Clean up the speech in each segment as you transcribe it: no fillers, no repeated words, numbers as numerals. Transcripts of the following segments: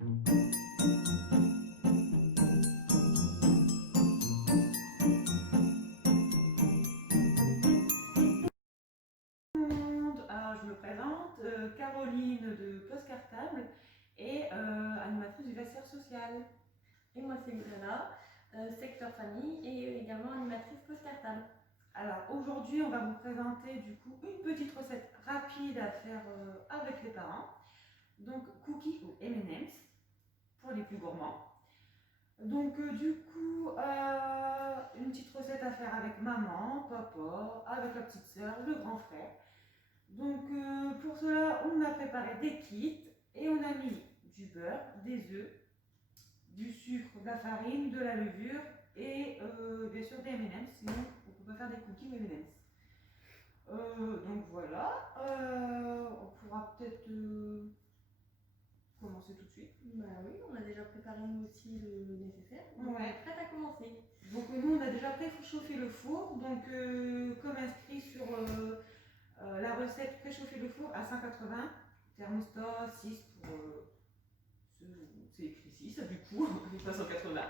Alors, je me présente, Caroline de Post Cartable et animatrice du vestiaire social. Et moi c'est Mirella, secteur famille et également animatrice Post Cartable. Alors aujourd'hui on va vous présenter du coup une petite recette rapide à faire avec les parents. Donc cookies ou M&M's pour les plus gourmands. Donc du coup une petite recette à faire avec maman, papa, avec la petite soeur, le grand frère. Donc pour cela on a préparé des kits et on a mis du beurre, des œufs, du sucre, de la farine, de la levure et bien sûr des M&M's, sinon on ne peut pas faire des cookies ou M&M's. Donc voilà, on pourra peut-être commencer tout de suite. Bah oui, on a déjà préparé nous aussi le nécessaire, donc on est prête à commencer. Donc nous on a déjà préchauffé le four, donc comme inscrit sur la recette, préchauffer le four à 180, thermostat 6 pour c'est écrit 6 du coup, pas 180.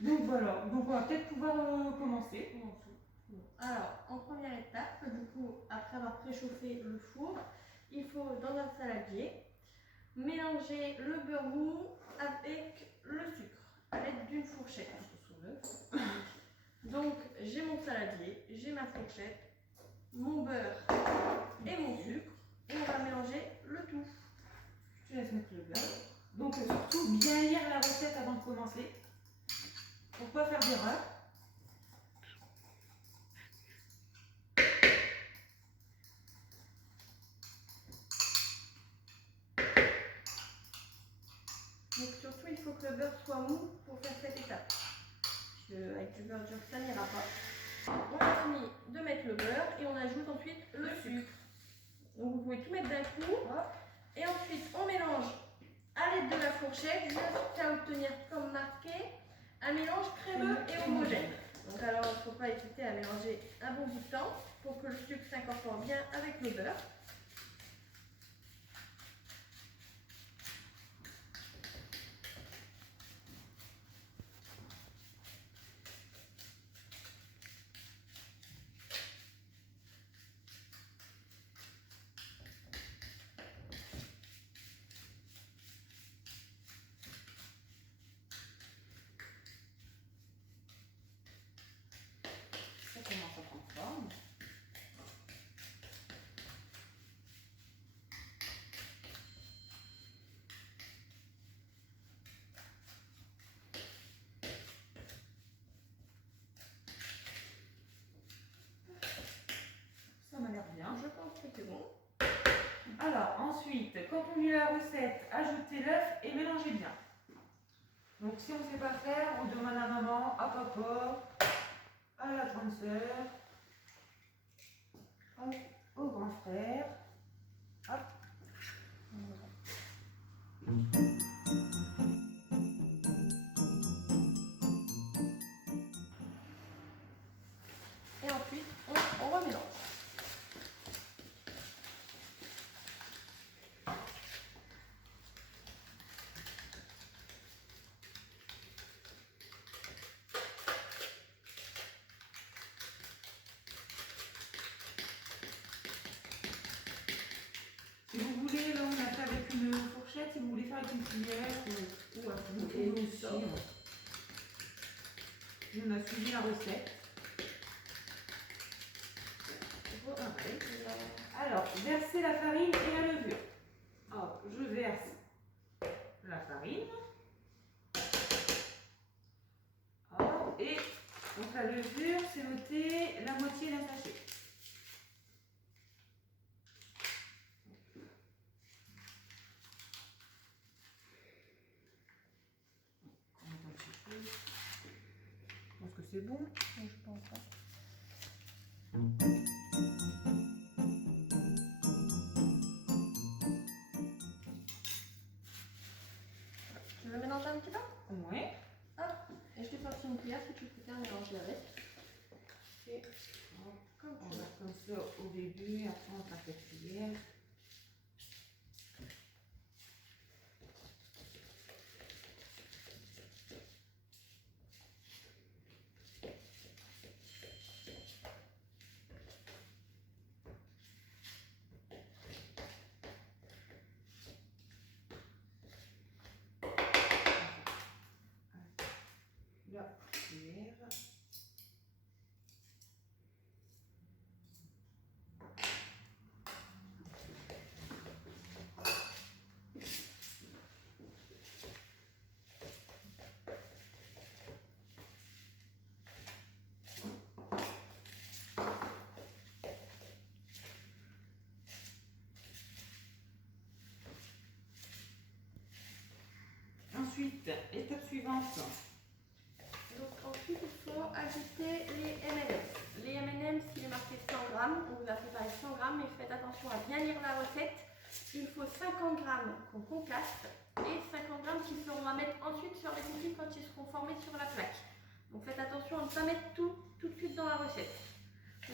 Donc voilà, donc on va peut-être pouvoir commencer. Alors, en première étape, du coup, après avoir préchauffé le four, il faut dans un saladier mélanger le beurre mou avec le sucre à l'aide d'une fourchette. Donc j'ai mon saladier, j'ai ma fourchette, mon beurre et mon sucre et on va mélanger le tout. Je te laisse mettre le beurre. Donc surtout bien lire la recette avant de commencer pour pas faire d'erreur. Donc surtout il faut que le beurre soit mou pour faire cette étape. Avec du beurre dur ça n'ira pas. On a fini de mettre le beurre et on ajoute ensuite le sucre. Donc vous pouvez tout mettre d'un coup et ensuite on mélange à l'aide de la fourchette jusqu'à obtenir comme marqué un mélange crémeux et homogène. Donc alors il ne faut pas hésiter à mélanger un bon bout de temps pour que le sucre s'incorpore bien avec le beurre. Ça commence à prendre forme. Ça m'a l'air bien. Je pense que c'est bon. Alors ensuite, quand on lit la recette, ajoutez l'œuf et mélangez bien. Donc si on ne sait pas faire, on demande à maman, à papa, à la grande sœur, au grand frère. Hop. Et ensuite on remélange. Si vous voulez, là on a fait avec une fourchette, si vous voulez faire avec une cuillère ou un couteau aussi. On a suivi la recette. Alors, versez la farine et la levure. Hop, je verse la farine. Hop, et donc la levure, c'est noté la moitié d'un sachet. Je pense que c'est bon. Je pense pas. Tu veux mélanger un petit peu? Ouais. Hop, et je t'ai sorti une cuillère si tu préfères mélanger avec. Et on va comme ça au début, après on passe la cuillère. Ensuite, étape suivante. Donc ensuite, il faut ajouter les M&M's. Les M&M's, il est marqué 100 grammes. On vous a préparé 100 grammes, mais faites attention à bien lire la recette. Il faut 50 grammes qu'on concasse et 50 grammes qui seront à mettre ensuite sur les cookies quand ils seront formés sur la plaque. Donc faites attention à ne pas mettre tout de suite dans la recette.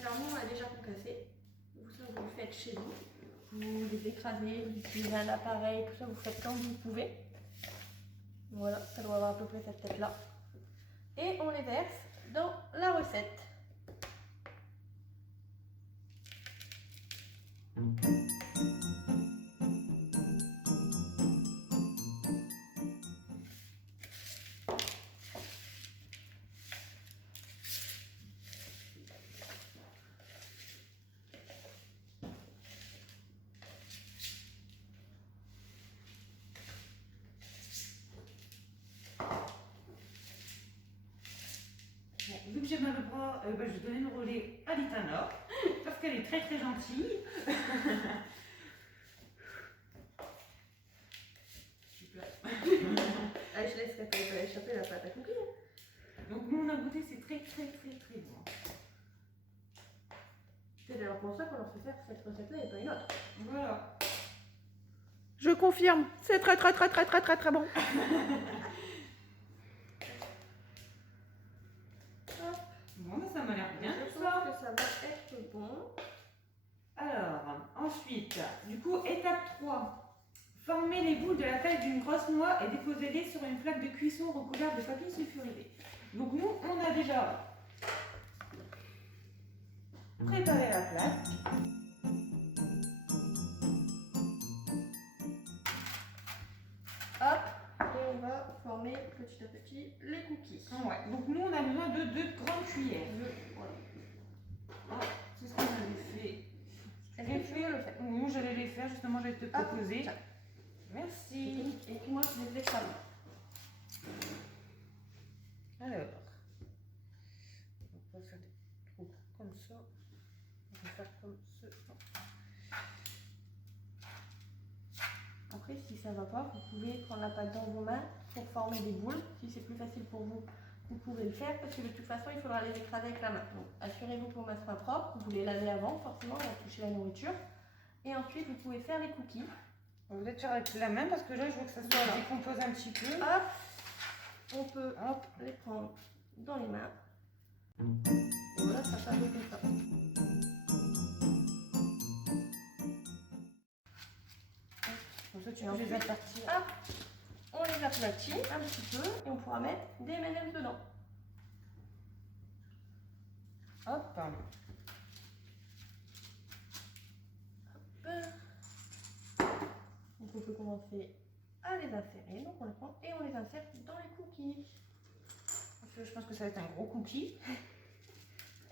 Alors nous, on a déjà concassé. Vous, ça, vous le faites chez vous. Vous les écrasez, vous utilisez un appareil, tout ça, vous faites quand vous pouvez. Voilà, ça doit avoir à peu près cette tête-là. Et on les verse dans la recette. Bon, vu que j'ai mal au bras, je vais donner le relais à Litana parce qu'elle est très très gentille. Super. Ah, je laisserai pas échapper la pâte à cookies. Donc nous on a goûté, c'est très très très très bon. C'est d'ailleurs pour ça qu'on leur fait faire cette recette-là et pas une autre. Voilà. Je confirme, c'est très très très très très très très bon. Bon, mais ça m'a l'air bien Je tout pense ça. que ça va être bon. Alors, ensuite, du coup, étape 3. Formez les boules de la taille d'une grosse noix et déposez-les sur une plaque de cuisson recouverte de papier sulfurisé. Donc nous, on a déjà préparé la plaque. Hop, et on va former petit à petit les cookies. Ouais, donc nous, on a besoin de 2 grandes cuillères. Voilà. C'est ce qu'on avait fait. Est-ce que tu veux le faire? Oui, j'allais les faire, justement, j'allais te proposer. tiens. Merci. Et puis moi, je les écrase. Alors, on va faire des trous comme ça. On va faire comme ça. Après, si ça ne va pas, vous pouvez prendre la pâte dans vos mains pour former des boules. Si c'est plus facile pour vous, vous pouvez le faire parce que de toute façon, il faudra les écraser avec la main. Donc, assurez-vous que vos mains soient propres. Vous les lavez avant, forcément, on va toucher la nourriture. Et ensuite, vous pouvez faire les cookies. On va peut-être faire avec la main parce que là, je veux que ça se Voilà. décompose un petit peu. Hop, on peut Hop. les prendre dans les mains. Et voilà, ça fait comme ça. Comme ça, tu Et peux les ensuite, aplatir. hop, on les aplatit un petit peu et on pourra mettre des M&M's dedans. Hop. Donc on peut commencer à les insérer. Donc on les prend et on les insère dans les cookies. Je pense que ça va être un gros cookie.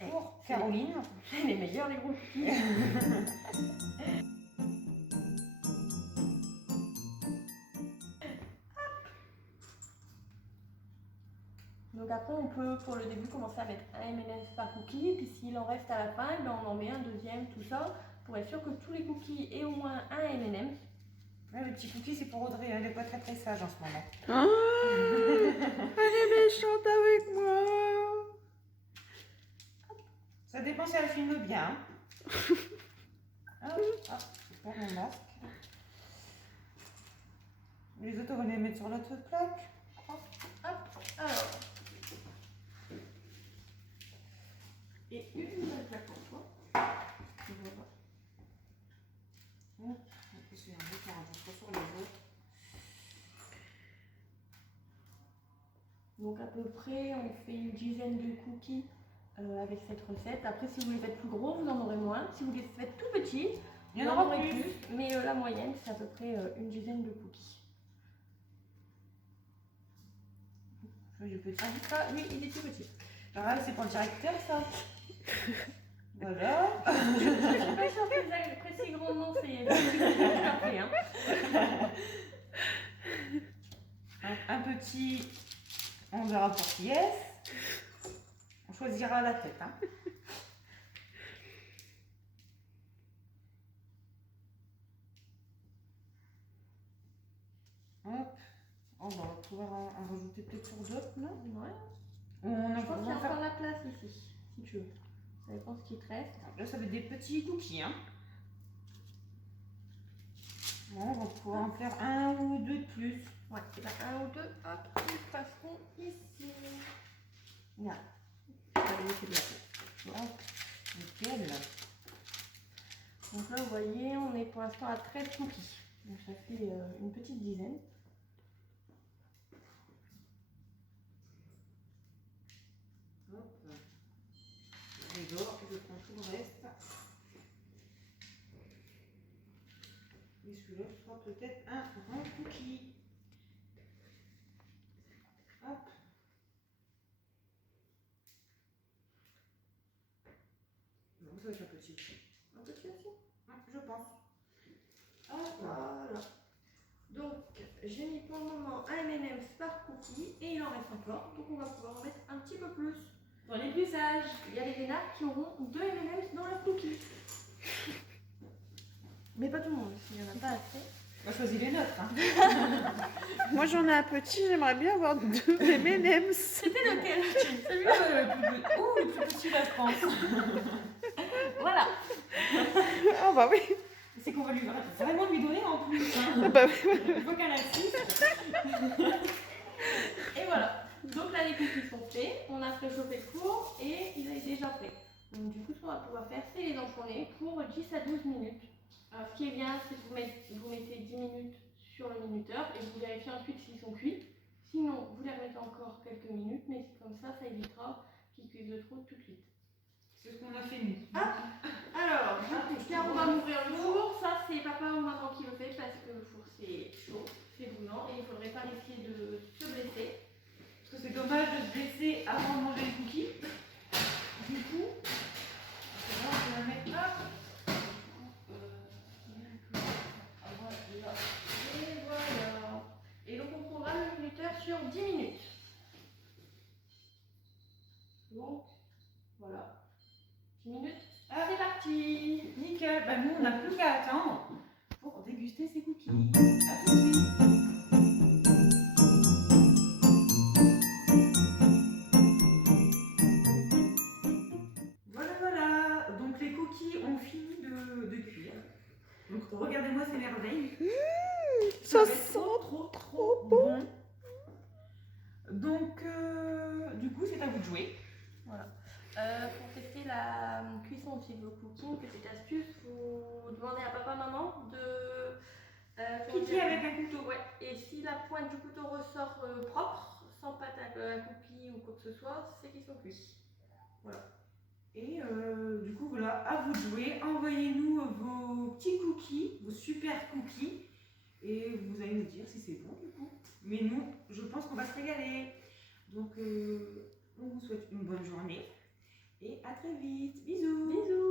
Et Pour Caroline. C'est les meilleurs les gros cookies. Donc après on peut pour le début commencer à mettre un M&M's par cookie. Puis s'il en reste à la fin, ben on en met un deuxième, tout ça. Pour être sûr que tous les cookies aient au moins un M&M. Là, le petit cookie, c'est pour Audrey. Elle n'est pas très très sage en ce moment. Ah, elle est méchante avec moi. Ça dépend si elle filme bien. Hop, hop, je prends mon masque. Les autres, on va les mettre sur l'autre plaque. Hop, alors. Et une nouvelle plaque pour toi. Voilà. En plus, il y a un peu qui rentre sur les autres. Donc à peu près, on fait une dizaine de cookies avec cette recette. Après, si vous les faites plus gros, vous en aurez moins. Si vous les faites tout petits, Il y vous en en aura aurez plus. plus. Mais la moyenne, c'est à peu près une dizaine de cookies. Le petit. Ah, ça, oui, il est tout petit. Ah, c'est pour le directeur, ça. Voilà. Je ne suis pas sûre que précis grandement, c'est après. Hein. Un petit, on verra pour qui est-ce. On choisira la tête. Hein. Hop. va pouvoir en rajouter peut-être sur d'autres, non? Ouais. On Je pense qu'il y a va faire... encore la place ici, si tu veux. Ça dépend ce qui te reste. Là, ça va être des petits cookies, hein. Bon, on va pouvoir en faire un ou deux de plus. Ouais, et ben, un ou deux, hop, ils passeront ici. Là. Ça va laisser de la place. Hop, nickel. Donc là, vous voyez, on est pour l'instant à 13 cookies. Donc ça fait une petite dizaine. Hop. J'adore, je prends tout le reste. Et celui-là sera peut-être un grand cookie. Hop. Non, ça va être un petit. Un petit aussi. Je pense. Hop, voilà. Donc, j'ai mis pour le moment un M&M's par cookie et il en reste encore. Donc, on va pouvoir en mettre un petit peu plus. Pour les plus sages. Il y a les vénards qui auront 2 M&M's dans leur cookie. Mais pas tout le monde, s'il n'y en a pas assez. On va choisir les nôtres. Hein. Moi j'en ai un petit, j'aimerais bien avoir 2 M&M's. C'était lequel? Celui-là. Le plus petit, là, je pense. Voilà. Ah bah oui. C'est qu'on va lui vraiment lui donner en plus. Hein. Bah oui. Il faut qu'elle assiste. Et voilà. Donc là, les cookies sont faits. On a préchauffé le four et il est déjà prêt. Donc du coup, ce qu'on va pouvoir faire, c'est les enfourner pour 10 à 12 minutes. Alors, ce qui est bien, c'est que vous mettez 10 minutes sur le minuteur et vous vérifiez ensuite s'ils sont cuits. Sinon, vous les remettez encore quelques minutes, mais comme ça évitera qu'ils cuisent de trop tout de suite. C'est ce qu'on a fait nous. Alors, car on va ouvrir le four. Ça, c'est papa ou maman qui le fait parce que le four c'est chaud, c'est brûlant et il ne faudrait pas risquer de se blesser. Parce que c'est dommage de se blesser avant de manger les cookies. Du coup, on va mettre là. Et voilà. Et donc on programme le minuteur sur 10 minutes. Donc, voilà. 10 minutes. C'est parti. Nickel. Bah, nous, on n'a plus qu'à attendre pour déguster ces cookies. À tout de suite. Voilà. Donc les cookies ont fini de cuire. Donc regardez-moi ces merveilles. Ça va être sent trop bon. Donc, du coup, c'est à vous de jouer. Voilà. Pour tester la cuisson aussi de vos cookies, petite astuce, vous demandez à papa, maman de Piquer avec un couteau. Ouais. Et si la pointe du couteau ressort propre, sans pâte à cookies ou quoi que ce soit, c'est qu'ils sont cuits. Voilà. Et du coup, voilà, à vous de jouer. Envoyez-nous vos petits cookies, vos super cookies. Et vous allez nous dire si c'est bon du coup. Mais nous, je pense qu'on va se régaler. Donc, on vous souhaite une bonne journée. Et à très vite. Bisous. Bisous.